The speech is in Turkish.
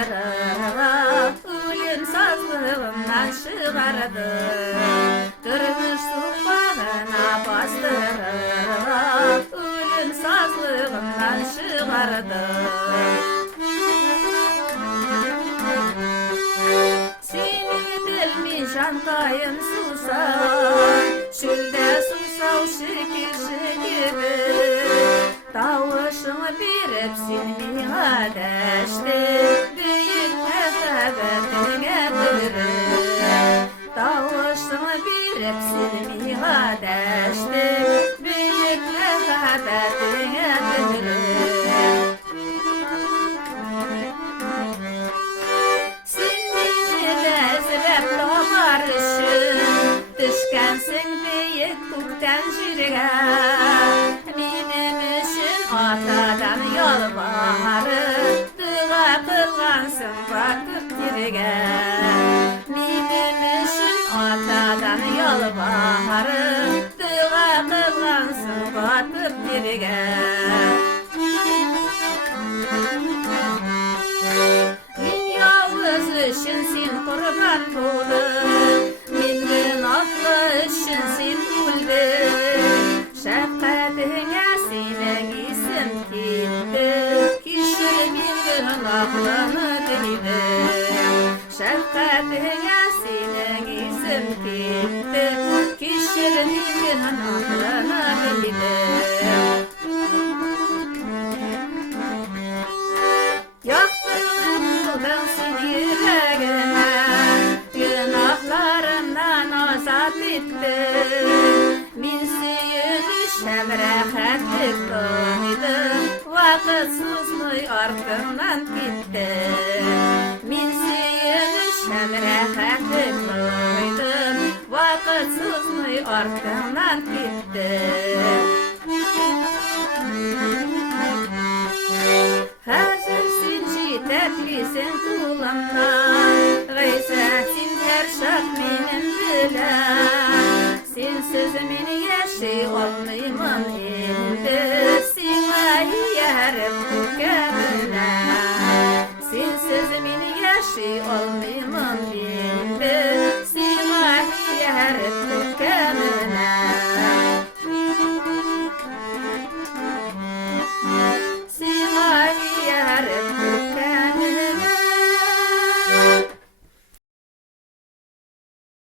bastırır, ölüm sazlığından çıkardı. Kırmış sufağına bastırır, ölüm sazlığından çıkardı. Şankayım susar, çölde susal şekil şekeri. Davuşunu birip silmi ateşti, büyük mehebetine verir. Davuşunu birip silmi ateşti, büyük mehebetine verir. Düşkensin büyük kukten jirge, benim için atadan yol baharı, dığa kılgansın bakıp dirge. Benim için atadan yol baharı, dığa kılgansın bakıp dirge. Dünya özü için sen kurban buldun, için sen öldün, şefkatine senin isim gitti, kişinin günahlarını dildi. Şefkatine senin isim gitti, kişinin günahlarını dildi. Yaktın buldun sen yüreğine, günahlarından azat etti. Min suyunuşem rahatlık doydu, vakıtsızlık arkamdan gitti. Min suyunuşem rahatlık doydu, vakıtsızlık arkamdan gitti. Hazır sinci teplisin kulumdan, gaysetin her şak benim bilen. Sensiz meni yaşay olmayman endi, seni yarım kukabına. Sensiz meni yaşay olmayman endi, seni yarım